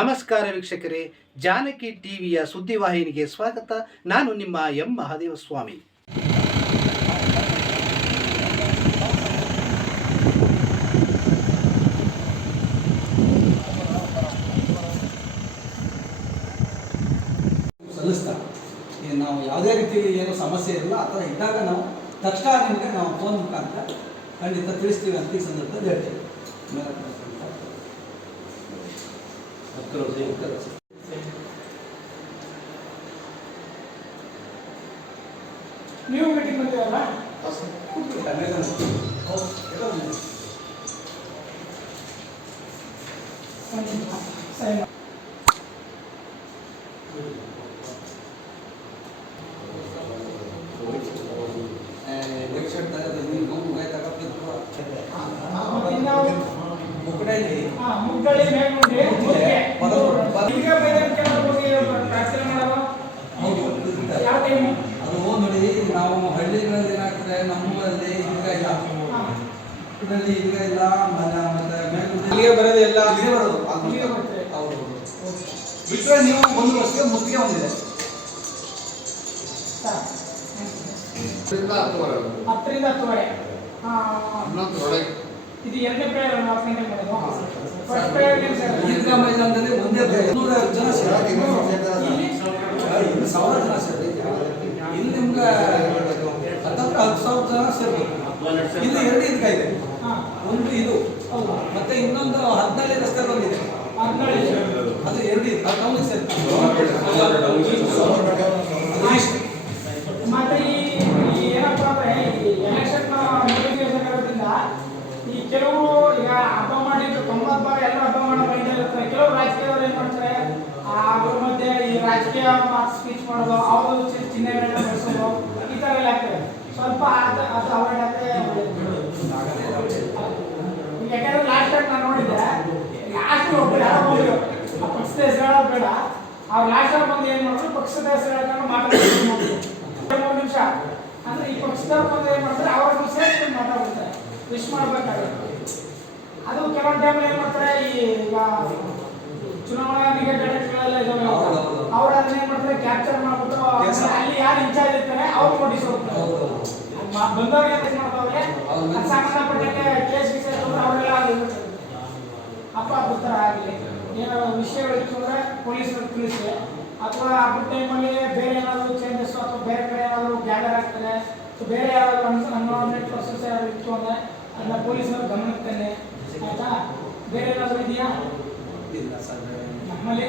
ನಮಸ್ಕಾರ ವೀಕ್ಷಕರೇ, ಜಾನಕಿ ಟಿವಿಯ ಸುದ್ದಿವಾಹಿನಿಗೆ ಸ್ವಾಗತ. ನಾನು ನಿಮ್ಮ ಎಂ. ಮಹಾದೇವ ಸ್ವಾಮಿ ಸಲ್ಲಿಸ್ತಾ ನಾವು ಯಾವುದೇ ರೀತಿಯಲ್ಲಿ ಏನು ಸಮಸ್ಯೆ ಇರಲ್ಲ ಆ ಥರ ಇದ್ದಾಗ ನಾವು ತಕ್ಷಣ ನಿಮಗೆ ನಾವು ಫೋನ್ ಮುಖಾಂತರ ಖಂಡಿತ ತಿಳಿಸ್ತೀವಿ ಅಂತ ಈ ಸಂದರ್ಭದಲ್ಲಿ ಹೇಳ್ತೀವಿ. ಮೇಲೆ ನೀವು ಮೀಟಿಂಗ್ ಬಂದಿರಲ್ಲ ಸರಿ ಮತ್ತೆ ಇನ್ಯಾವ್ದು? ಮುಕ್ಕಡಲ್ಲಿ ಹಾ, ಮುಗ್ಗಳ್ಳಿ ಮೇಲ್ಮುಂಡಿ, ಮುಗ್ಗೆ. ಬರೋದು, ಮುಕ್ಕಡಲ್ಲಿ ಈಗ ಇಲ್ಲ ಮನ ಮತ್ತೆ ಮೇಲ್ಗುಂಡಿ ಇಲ್ಲಿಗೆ ಬರೋದು ಎಲ್ಲ ಇಲ್ಲಿಗೆ ಬರೋದು. ಇಲ್ಲಿಗೆ ಬರ್ತದೆ. ಹೌದು. ಹೌದು. ನೀವು ಒಂದು ವರ್ಷಕ್ಕೆ ಮುತ್ತಿಗೆ ಒಂದಿದೆ ಹತ್ತರಿಂದ ಹತ್ತುವರೆ. ಹಾ, ಹನ್ನೊಂದರೊಳಗೆ ಇದು ಎರಡನೇ ಪ್ರೇಯರ್ ನಾಲ್ಕು ಮಾಡೋದು ಫಸ್ಟ್ ಈದ್ಗಾ ಮೈದಾನದಲ್ಲಿ ಒಂದೇ ನೂರೈವತ್ತು ಜನ ಸಾವಿರ ಜನ ಸೇರಿ. ಇಲ್ಲಿ ನಿಮ್ಗೆ ಹತ್ತತ್ರ ಹತ್ತು ಸಾವಿರ ಜನ ಸೇರ್ಬೋದು. ಇಲ್ಲಿ ಎರಡು ಈದ್ಗಾ ಇದೆ. ಒಂದು ಇದು. ಅಲ್ಲ ಮತ್ತೆ ಇನ್ನೊಂದು ಹದಿನಾಲ್ಕು ರಸ್ತೆ ಬಂದಿದೆ. ಅದು ಎರಡು ಇದೆ. ಅದು ಟೌನಿಗೆ ಸೇರ್ತದೆ ಅದು ಮತ್ತೆ ಈ ಏನಪ್ಪಾ ಅಂದ್ರೆ ಈ ಎಲೆಕ್ಷನ್ ನೋಟಿಫಿಕೇಶನ್ ಇರೋದ್ರಿಂದ ಈ ಕೆಲವರು ಈಗ ಹಬ್ಬ ತೊಂಬತ್ತು ಭಾಗ ಹಬ್ಬ ಮಾಡೋ ಮೈಂಡ್ ಇರ್ತಾರೆ. ಕೆಲವರು ರಾಜಕೀಯದವ್ರು ಏನು ಮಾಡ್ತಾರೆ? ಆ ಅದ್ರ ಮಧ್ಯೆ ಈ ರಾಜಕೀಯ ಸ್ಪೀಚ್ ಮಾಡೋದು ಅವರು ಚಿಹ್ನೆಗಳನ್ನ ಬಳಸೋದು ಈ ತರ ಎಲ್ಲ ಆಗ್ತದೆ. ಸ್ವಲ್ಪ ಅದು ಅದು ಅವಾಯ್ಡ್ ಯಾಕಂದ್ರೆ ಲಾಸ್ಟ್ ಟೈಮ್ ನಾನು ನೋಡಿದ್ದೆ ಲಾಸ್ಟ್ ಒಬ್ಬರು ಯಾರೋ ಆ ಪಕ್ಷದ ಹೆಸರು ಬೇಡ. ಅವ್ರು ಲಾಸ್ಟ್ ಟೈಮ್ ಬಂದು ಏನ್ ಮಾಡಿದ್ರು? ಪಕ್ಷದ ಹೆಸರು ಹೇಳ್ಕೊಂಡು ಮಾತಾಡ್ತಾರೆ ಮೂರು ನಿಮಿಷ. ಅಂದ್ರೆ ಈ ಪಕ್ಷದವ್ರು ಬಂದು ಏನ್ ಮಾಡ್ತಾರೆ? ಅವ್ರನ್ನು ಸೇರಿಸ್ಕೊಂಡು ಮಾತಾಡ್ತಾರೆ. ವಿಶ್ ಮಾಡ್ಬೇಕಾಗುತ್ತೆ. ಅದು ಕೆಲವೊಂದು ಟೈಮ್ ಏನ್ ಮಾಡ್ತಾರೆ? ಈ ಚುನಾವಣಾ ನಿಗದಿಗಳೆಲ್ಲ ಇದಾವೆ ಹೌದು, ಹೌದು. ಅವ್ರು ಅದನ್ನ ಏನ್ ಮಾಡ್ತಾರೆ ಕ್ಯಾಪ್ಚರ್ ಮಾಡ್ಬಿಟ್ಟು Yes. ಅಲ್ಲಿ ಯಾರು ಇನ್ಚಾರ್ಜ್ ಇರ್ತಾರೆ ಅವ್ರು ನೋಟಿಸ್ ಹೋಗ್ತಾರೆ ಹೌದು. ಮ- ಬಂದವ್ರಿಗೆ ಏನ್ ಮಾಡ್ತಾವ್ರೆ ಅದು ಸಂಬಂಧಪಟ್ಟಂಗೆ ಕೇಸ್ ಗೀಸ್ ಅವರೆಲ್ಲ ಹಬ್ಬ ಹಬ್ಬದ ಆಗಲಿ. ಏನೋ ವಿಷಯಗಳಿತ್ತು ಅಂದ್ರೆ ಪೊಲೀಸರು ತಿಳಿಸಿ ಅಥವಾ ಹಬ್ಬದ ಟೈಮಲ್ಲಿ ಬೇರೆ ಏನಾದರೂ ಚೇಂಜಸ್ ಅಥವಾ ಬೇರೆ ಕಡೆ ಏನಾದರೂ ಗ್ಯಾದರ್ ಆಗ್ತದೆ ಬೇರೆ ಯಾರಾದರೂ ಅನ್ವಾನ್ಮೆಂಟ್ ಪ್ರೊಸೆಸ್ ಯಾರು ಇತ್ತು ಅಂದ್ರೆ ಅದನ್ನ ಪೊಲೀಸರು ಗಮನಕ್ಕೆ ತನ್ನಿ ಆಯ್ತಾ? ಬೇರೆ ಏನಾದರೂ ಇದೆಯಾ? ನಮ್ಮಲ್ಲಿ